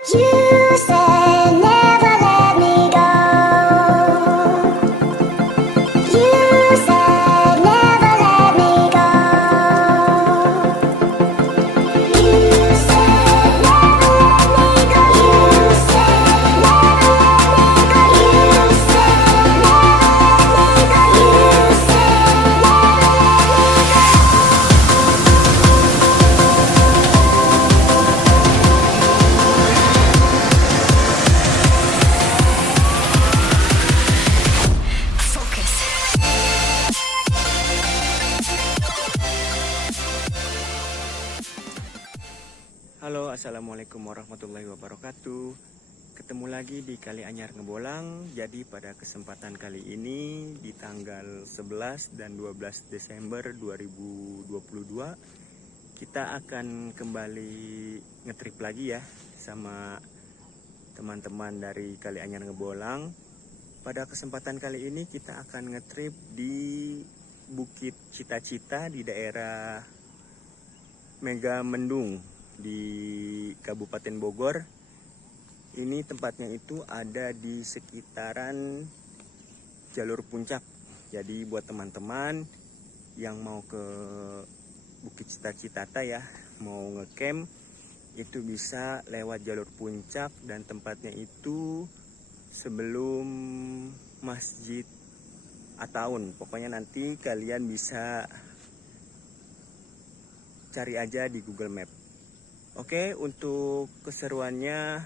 You said never let me go. You said never let me go. You said never let me go. You said never let me go. You said never let me go. You said focus. Halo, assalamualaikum warahmatullahi wabarakatuh. Ketemu lagi di Kali Anyar Ngebolang. Jadi pada kesempatan kali ini di tanggal 11 dan 12 Desember 2022 kita akan kembali ngetrip lagi ya sama teman-teman dari Kali Anyar Ngebolang. Pada kesempatan kali ini kita akan ngetrip di Bukit Cita-Cita di daerah Megamendung di Kabupaten Bogor. Ini tempatnya itu ada di sekitaran jalur puncak. Jadi buat teman-teman yang mau ke Bukit Cita-Cita ya, mau ngecamp itu bisa lewat jalur puncak, dan tempatnya itu sebelum Masjid Ataun. Pokoknya nanti kalian bisa cari aja di Google Map. Oke, untuk keseruannya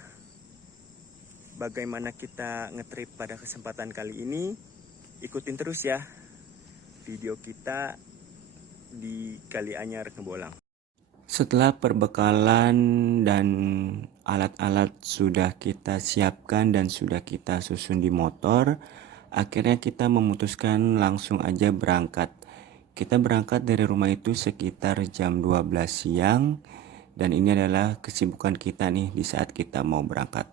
bagaimana kita ngetrip pada kesempatan kali ini, ikutin terus ya video kita di Kali Anyar Ngebolang. Setelah perbekalan dan alat-alat sudah kita siapkan dan sudah kita susun di motor, akhirnya kita memutuskan langsung aja berangkat. Kita berangkat dari rumah itu sekitar jam 12 siang. Dan ini adalah kesibukan kita nih di saat kita mau berangkat.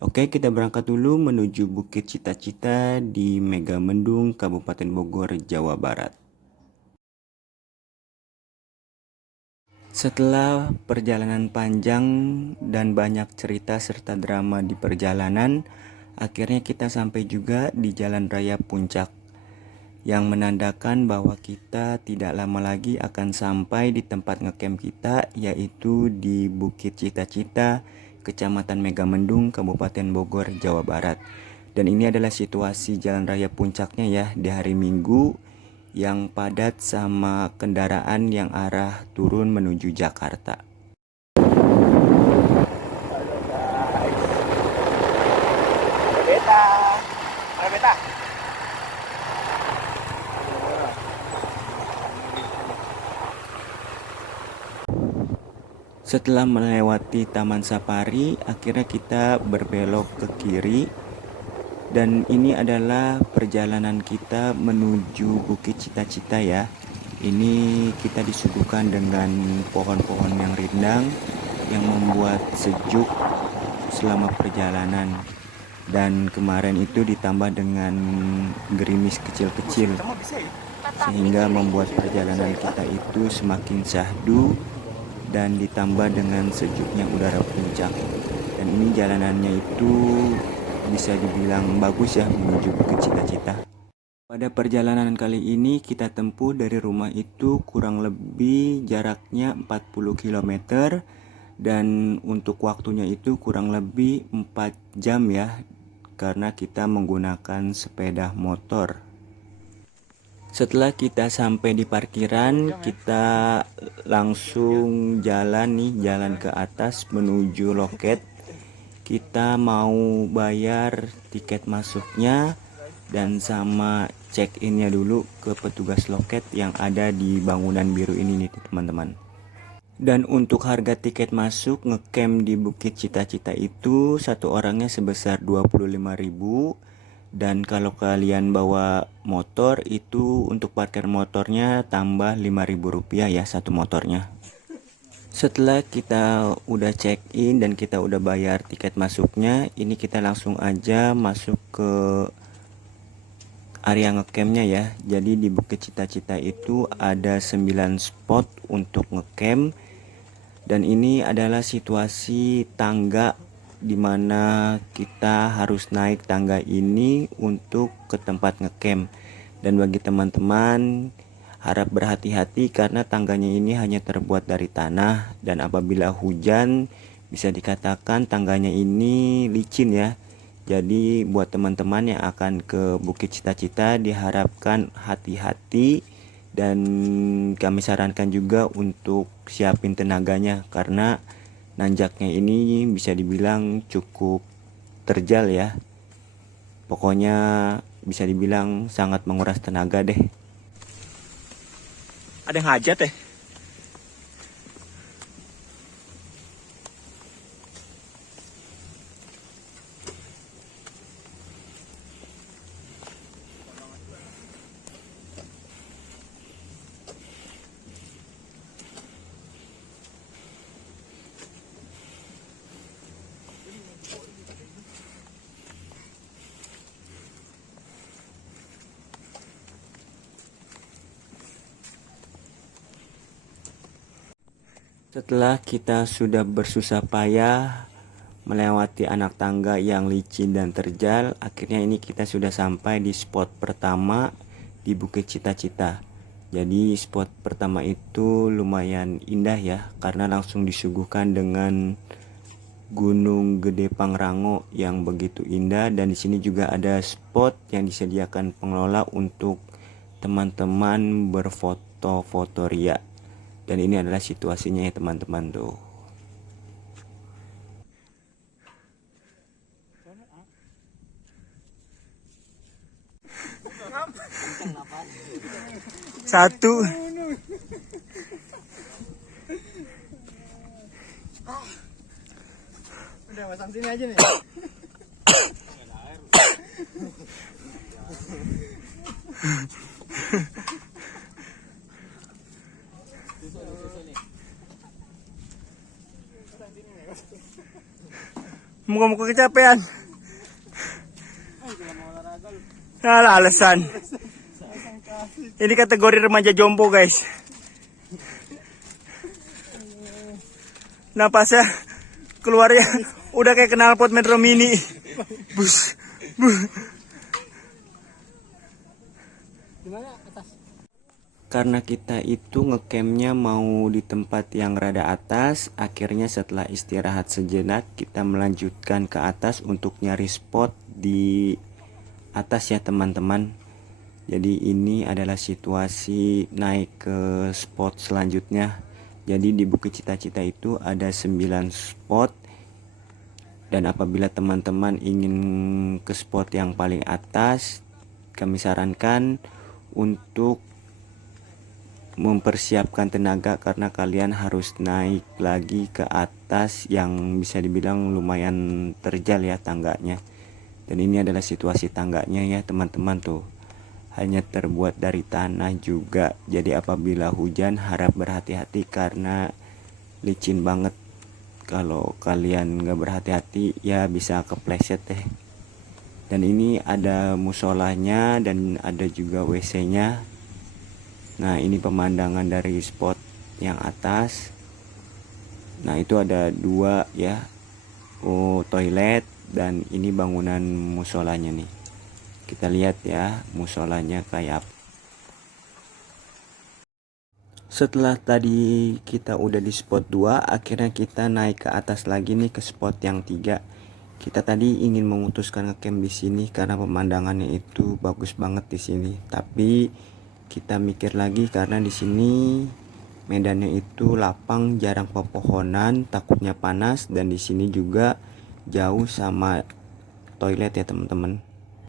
Oke, kita berangkat dulu menuju Bukit Cita-Cita di Megamendung, Kabupaten Bogor, Jawa Barat. Setelah perjalanan panjang dan banyak cerita serta drama di perjalanan, akhirnya kita sampai juga di Jalan Raya Puncak, yang menandakan bahwa kita tidak lama lagi akan sampai di tempat ngecamp kita, yaitu di Bukit Cita-Cita, Kecamatan Megamendung, Kabupaten Bogor, Jawa Barat. Dan ini adalah situasi jalan raya puncaknya ya di hari Minggu, yang padat sama kendaraan yang arah turun menuju Jakarta. Halo guys. Beta. Beta. Setelah melewati Taman Safari, akhirnya kita berbelok ke kiri. Dan ini adalah perjalanan kita menuju Bukit Cita-Cita ya. Ini kita disuguhkan dengan pohon-pohon yang rindang yang membuat sejuk selama perjalanan. Dan kemarin itu ditambah dengan gerimis kecil-kecil, sehingga membuat perjalanan kita itu semakin syahdu dan ditambah dengan sejuknya udara puncak. Dan ini jalanannya itu bisa dibilang bagus ya menuju Bukit Cita-Cita. Pada perjalanan kali ini kita tempuh dari rumah itu kurang lebih jaraknya 40 km, dan untuk waktunya itu kurang lebih 4 jam ya, karena kita menggunakan sepeda motor. Setelah kita sampai di parkiran, kita langsung jalan ke atas menuju loket. Kita mau bayar tiket masuknya dan sama check-innya dulu ke petugas loket yang ada di bangunan biru ini nih teman-teman. Dan untuk harga tiket masuk ngecamp di Bukit Cita-Cita itu satu orangnya sebesar 25.000. Dan kalau kalian bawa motor itu untuk parkir motornya tambah 5.000 rupiah ya satu motornya. Setelah kita udah check in dan kita udah bayar tiket masuknya, ini kita langsung aja masuk ke area ngecampnya ya. Jadi di Bukit Cita-Cita itu ada 9 spot untuk ngecamp. Dan ini adalah situasi tangga dimana kita harus naik tangga ini untuk ke tempat ngecamp. Dan bagi teman-teman, harap berhati-hati karena tangganya ini hanya terbuat dari tanah, dan apabila hujan bisa dikatakan tangganya ini licin ya. Jadi buat teman-teman yang akan ke Bukit Cita-Cita diharapkan hati-hati, dan kami sarankan juga untuk siapin tenaganya karena nanjaknya ini bisa dibilang cukup terjal ya. Pokoknya bisa dibilang sangat menguras tenaga deh. Ada yang hajat ya? Setelah kita sudah bersusah payah melewati anak tangga yang licin dan terjal, akhirnya ini kita sudah sampai di spot pertama di Bukit Cita-Cita. Jadi spot pertama itu lumayan indah ya, karena langsung disuguhkan dengan Gunung Gede Pangrango yang begitu indah, dan di sini juga ada spot yang disediakan pengelola untuk teman-teman berfoto-foto ria. Dan ini adalah situasinya ya teman-teman tuh. Satu. Udah pasang sini aja nih. Muka-muka kecapean. Salah alasan. Ini kategori remaja jompo guys. Napasnya keluarnya udah kayak knalpot Metro Mini. Bus. Gimana atas? Karena kita itu ngecampnya mau di tempat yang rada atas, akhirnya setelah istirahat sejenak kita melanjutkan ke atas untuk nyari spot di atas ya teman-teman. Jadi ini adalah situasi naik ke spot selanjutnya. Jadi di Bukit Cita-Cita itu ada 9 spot, dan apabila teman-teman ingin ke spot yang paling atas, kami sarankan untuk mempersiapkan tenaga karena kalian harus naik lagi ke atas yang bisa dibilang lumayan terjal ya tangganya. Dan ini adalah situasi tangganya ya teman-teman tuh, hanya terbuat dari tanah juga. Jadi apabila hujan harap berhati-hati karena licin banget. Kalau kalian nggak berhati-hati ya bisa kepleset deh. Dan ini ada musolanya dan ada juga WC-nya. Nah ini pemandangan dari spot yang atas. Nah itu ada 2 ya, toilet, dan ini bangunan musolanya nih. Kita lihat ya musolanya kayak apa. Setelah tadi kita udah di spot 2, akhirnya kita naik ke atas lagi nih ke spot yang 3. Kita tadi ingin memutuskan ngecamp di sini karena pemandangannya itu bagus banget di sini. Tapi kita mikir lagi karena di sini medannya itu lapang, jarang pepohonan, takutnya panas, dan di sini juga jauh sama toilet ya teman-teman.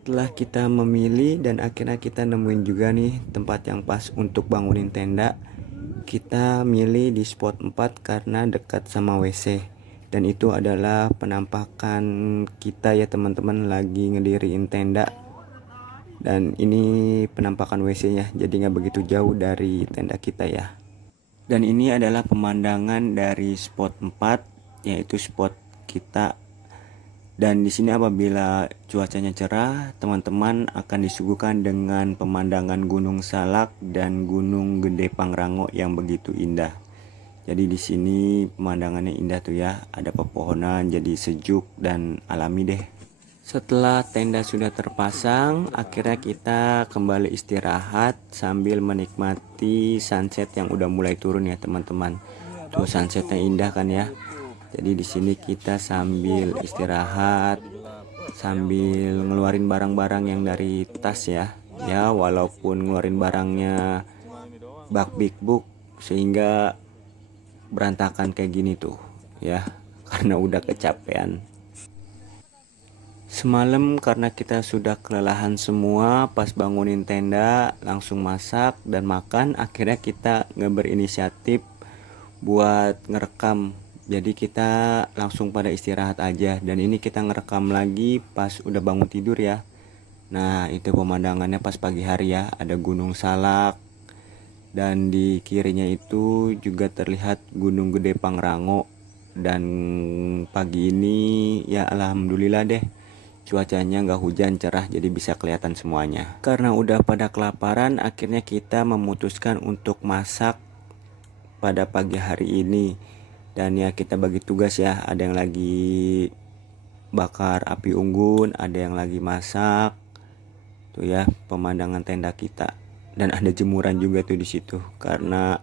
Setelah kita memilih dan akhirnya kita nemuin juga nih tempat yang pas untuk bangunin tenda, kita milih di spot 4 karena dekat sama WC. Dan itu adalah penampakan kita ya teman-teman lagi ngediriin tenda. Dan ini penampakan WC-nya, jadi nggak begitu jauh dari tenda kita ya. Dan ini adalah pemandangan dari spot 4, yaitu spot kita. Dan di sini apabila cuacanya cerah, teman-teman akan disuguhkan dengan pemandangan Gunung Salak dan Gunung Gede Pangrango yang begitu indah. Jadi di sini pemandangannya indah tuh ya, ada pepohonan jadi sejuk dan alami deh. Setelah tenda sudah terpasang, akhirnya kita kembali istirahat sambil menikmati sunset yang udah mulai turun ya teman-teman. Tuh sunsetnya indah kan ya. Jadi di sini kita sambil istirahat, sambil ngeluarin barang-barang yang dari tas ya. Ya walaupun ngeluarin barangnya bak big book sehingga berantakan kayak gini tuh ya, karena udah kecapean. Semalam karena kita sudah kelelahan semua, pas bangunin tenda langsung masak dan makan, akhirnya kita berinisiatif buat ngerekam. Jadi kita langsung pada istirahat aja, dan ini kita ngerekam lagi pas udah bangun tidur ya. Nah itu pemandangannya pas pagi hari ya, ada Gunung Salak, dan di kirinya itu juga terlihat Gunung Gede Pangrango. Dan pagi ini ya alhamdulillah deh, cuacanya nggak hujan, cerah, jadi bisa kelihatan semuanya. Karena udah pada kelaparan, akhirnya kita memutuskan untuk masak pada pagi hari ini. Dan ya kita bagi tugas ya, ada yang lagi bakar api unggun, ada yang lagi masak. Tuh ya pemandangan tenda kita. Dan ada jemuran juga tuh di situ karena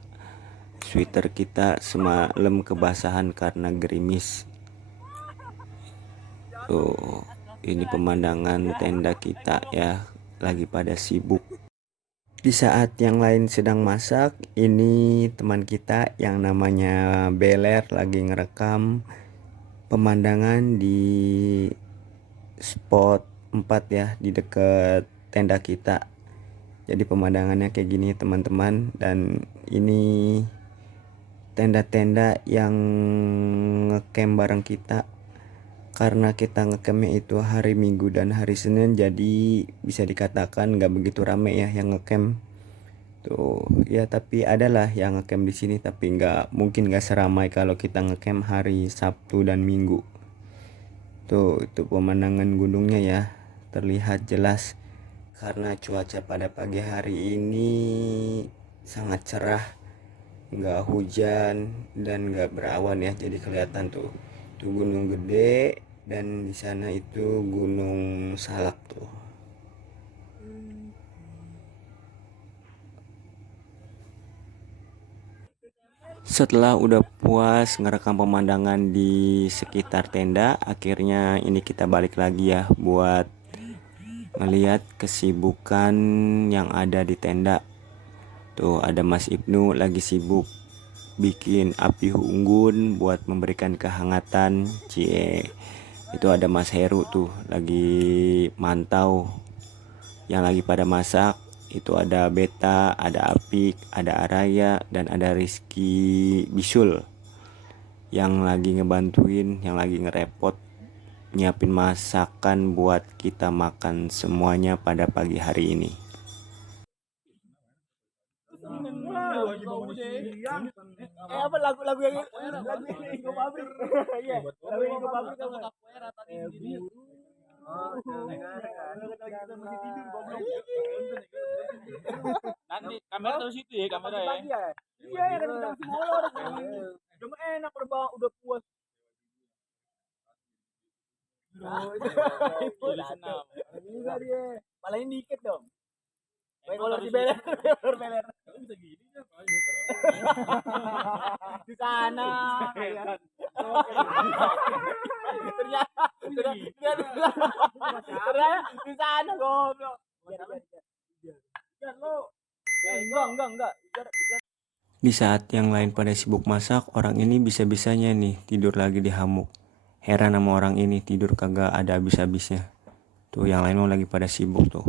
sweater kita semalam kebasahan karena gerimis. Tuh, ini pemandangan tenda kita ya, lagi pada sibuk. Di saat yang lain sedang masak, ini teman kita yang namanya Beler lagi ngerekam pemandangan di spot 4 ya, di dekat tenda kita. Jadi pemandangannya kayak gini teman-teman, dan ini tenda-tenda yang ngecamp bareng kita. Karena kita ngecampnya itu hari Minggu dan hari Senin, jadi bisa dikatakan nggak begitu rame ya yang ngecamp tuh ya. Tapi adalah yang ngecamp di sini, tapi mungkin nggak seramai kalau kita ngecamp hari Sabtu dan Minggu. Tuh itu pemandangan gunungnya ya, terlihat jelas karena cuaca pada pagi hari ini sangat cerah, nggak hujan dan nggak berawan ya, jadi kelihatan tuh Gunung Gede, dan di sana itu Gunung Salak tuh. Setelah udah puas ngerekam pemandangan di sekitar tenda, akhirnya ini kita balik lagi ya buat ngeliat kesibukan yang ada di tenda. Tuh ada Mas Ibnu lagi sibuk bikin api unggun buat memberikan kehangatan. Cie, itu ada Mas Heru tuh lagi mantau yang lagi pada masak. Itu ada Beta, ada Apik, ada Araya, dan ada Rizky Bisul yang lagi ngebantuin, yang lagi ngerepot nyiapin masakan buat kita makan semuanya pada pagi hari ini. Apa lagu-lagu yang Ingo Pabrik? Iya, lagu Ingo Pabrik apa? Nanti kamera taruh situ ya, kamera ya. Iya, kan kita masih molor. Cuma enak udah puas. Bisa dia. Malah ini dikit dong. Baik molor si Beler, Beler. Bisa gini ya, Di sana. Ternyata di sana goblok. Enggak. Di saat yang lain pada sibuk masak, orang ini bisa-bisanya nih tidur lagi di hammock. Heran sama orang ini, tidur kagak ada habis-habisnya. Tuh yang lain mau lagi pada sibuk tuh.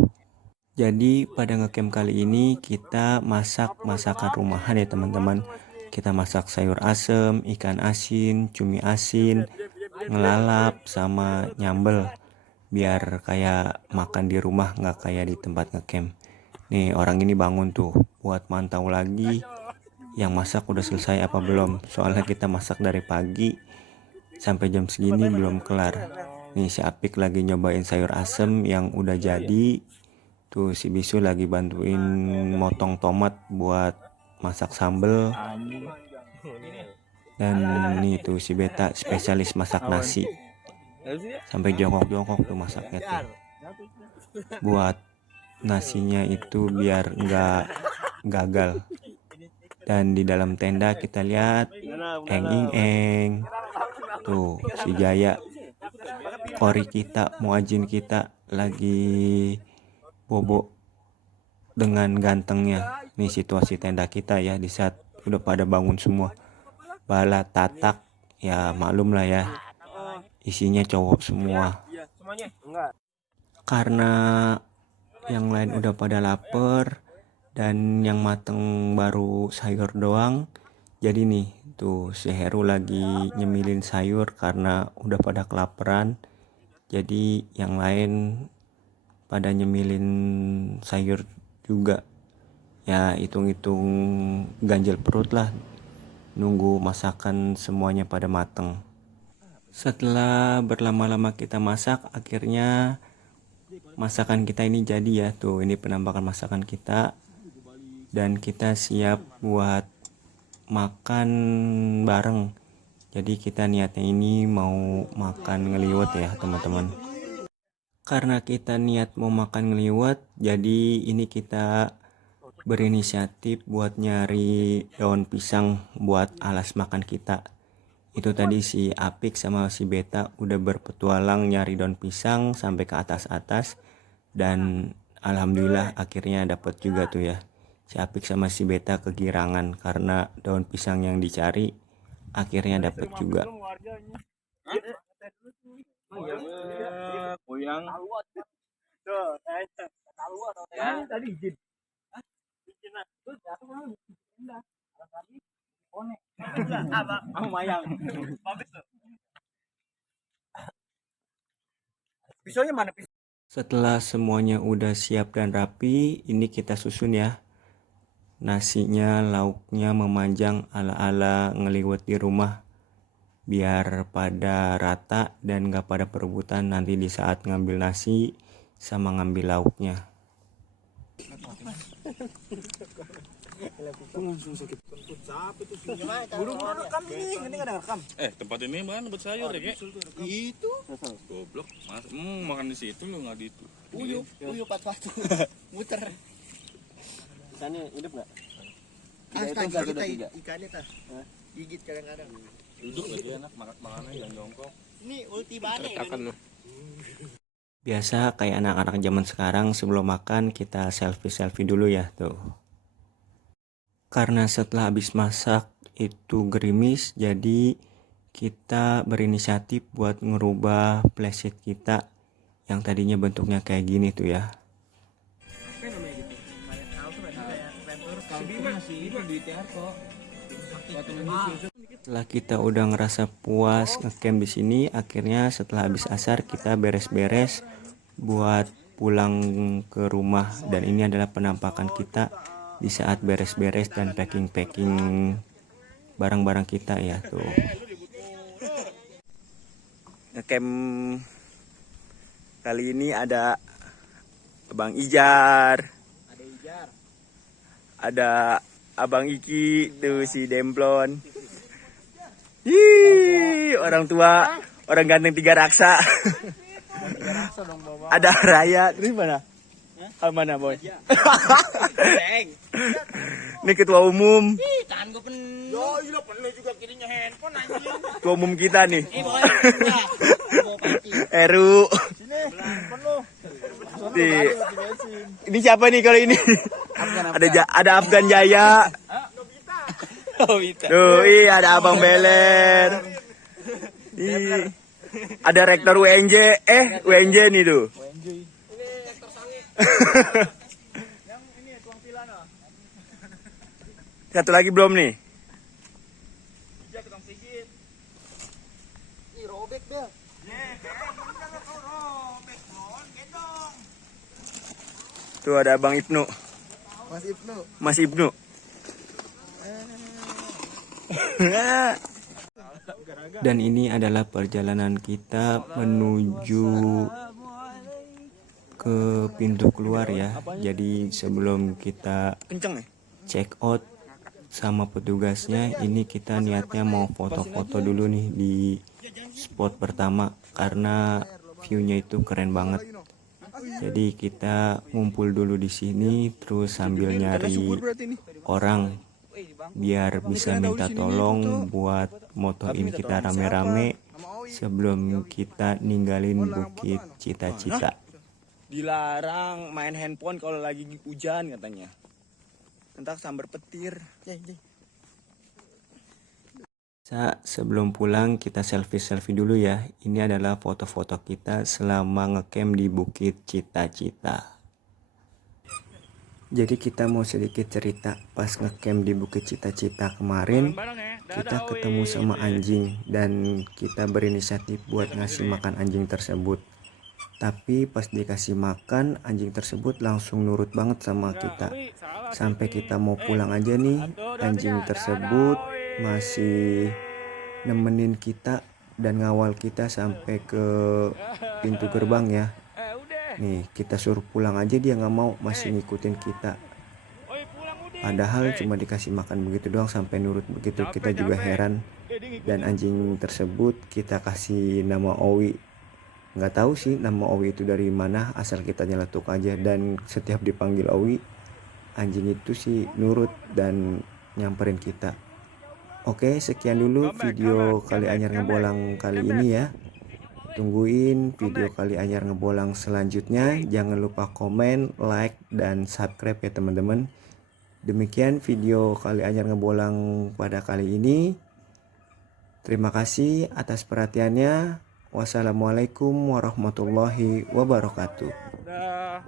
Jadi pada ngecamp kali ini kita masak masakan rumahan ya teman-teman. Kita masak sayur asem, ikan asin, cumi asin, ngelalap, sama nyambel. Biar kayak makan di rumah, nggak kayak di tempat ngecamp. Nih orang ini bangun tuh buat mantau lagi yang masak udah selesai apa belum. Soalnya kita masak dari pagi sampai jam segini belum kelar. Nih si Apik lagi nyobain sayur asem yang udah jadi. Tuh si Bisu lagi bantuin motong tomat buat masak sambel. Dan ini tuh si Beta spesialis masak nasi. Sampai jongkok-jongkok tuh masaknya tuh. Buat nasinya itu biar nggak gagal. Dan di dalam tenda kita lihat eng tuh si Jaya, kori kita, muajin kita lagi bobo dengan gantengnya. Nih situasi tenda kita ya di saat udah pada bangun semua. Bala tatak ya maklum lah ya, isinya cowok semua. Karena yang lain udah pada lapar dan yang mateng baru sayur doang. Jadi nih tuh si Heru lagi nyemilin sayur karena udah pada kelaparan. Jadi yang lain pada nyemilin sayur juga. Ya hitung-hitung ganjel perut lah, nunggu masakan semuanya pada mateng. Setelah berlama-lama kita masak, akhirnya masakan kita ini jadi ya. Tuh ini penampakan masakan kita. Dan kita siap buat makan bareng. Jadi kita niatnya ini mau makan ngeliwet ya teman-teman. Karena kita niat mau makan ngeliwet, jadi ini kita berinisiatif buat nyari daun pisang buat alas makan kita. Itu tadi si Apik sama si Beta udah berpetualang nyari daun pisang sampai ke atas-atas. Dan alhamdulillah akhirnya dapat juga tuh ya. Si Apik sama si Beta kegirangan karena daun pisang yang dicari akhirnya dapat juga. Goyang. Pisaunya mana? Setelah semuanya udah siap dan rapi, ini kita susun ya. Nasinya, lauknya memanjang ala-ala ngeliwet di rumah. Biar pada rata dan gak pada perebutan nanti di saat ngambil nasi sama ngambil lauknya. Buru rekam ini nggak ada rekam. Tempat ini kan buat sayur ya, Kek? Itu. Goblok. Makan di situ lu nggak di itu. Uyuh pat-patu. Muter. Ikannya hidup nggak? Ikannya tah. Gigit kadang-kadang. Duduk lagi enak makannya jangan jongkok. Ini ulti bane. Biasa kayak anak-anak zaman sekarang sebelum makan kita selfie dulu ya tuh. Karena setelah habis masak itu gerimis, jadi kita berinisiatif buat ngerubah playset kita yang tadinya bentuknya kayak gini tuh ya. Setelah kita udah ngerasa puas ngecamp di sini, akhirnya setelah habis asar kita beres-beres buat pulang ke rumah. Dan ini adalah penampakan kita di saat beres-beres dan packing barang-barang kita ya tuh. Ngecamp kali ini ada Abang Ijar, ada Abang Iki tuh si Demplon. Orang tua, orang ganteng 3 raksa. Ada Raya, terus mana? Mana boy? Ini ketua umum. Ketua umum kita nih. Eru. Ini siapa nih kalau ini? Ada Afgan Jaya. Tuh, ada Abang Beler. Ada rektor UNJ. UNJ nih tuh. Satu lagi belum nih. Tuh ada Abang Ibnu. Mas Ibnu. Dan ini adalah perjalanan kita menuju ke pintu keluar ya. Jadi sebelum kita check out, sama petugasnya. Ini kita niatnya mau foto-foto dulu nih di spot pertama karena view-nya itu keren banget. Jadi kita ngumpul dulu di sini terus sambil nyari orang biar bisa minta tolong buat motoin kita rame-rame sebelum kita ninggalin Bukit Cita-Cita. Dilarang main handphone kalau lagi hujan katanya. Entar sambar petir. Sebelum pulang kita selfie dulu ya. Ini adalah foto-foto kita selama ngecamp di Bukit Cita-Cita. Jadi kita mau sedikit cerita pas ngecamp di Bukit Cita-Cita kemarin. Kita ketemu sama anjing dan kita berinisiatif buat ngasih makan anjing tersebut. Tapi pas dikasih makan, anjing tersebut langsung nurut banget sama kita. Sampai kita mau pulang aja nih, anjing tersebut masih nemenin kita dan ngawal kita sampai ke pintu gerbang ya. Nih kita suruh pulang aja dia nggak mau, masih ngikutin kita. Padahal cuma dikasih makan begitu doang sampai nurut begitu, kita juga heran. Dan anjing tersebut kita kasih nama Owi. Nggak tahu sih nama Owi itu dari mana, asal kita nyeletuk aja. Dan setiap dipanggil Owi, anjing itu sih nurut dan nyamperin kita. Oke, sekian dulu video kali anyar ngebolang kali ini ya. Tungguin video kali anyar ngebolang selanjutnya. Jangan lupa komen, like, dan subscribe ya teman-teman. Demikian video kali anyar ngebolang pada kali ini. Terima kasih atas perhatiannya. Wassalamualaikum warahmatullahi wabarakatuh. Dah.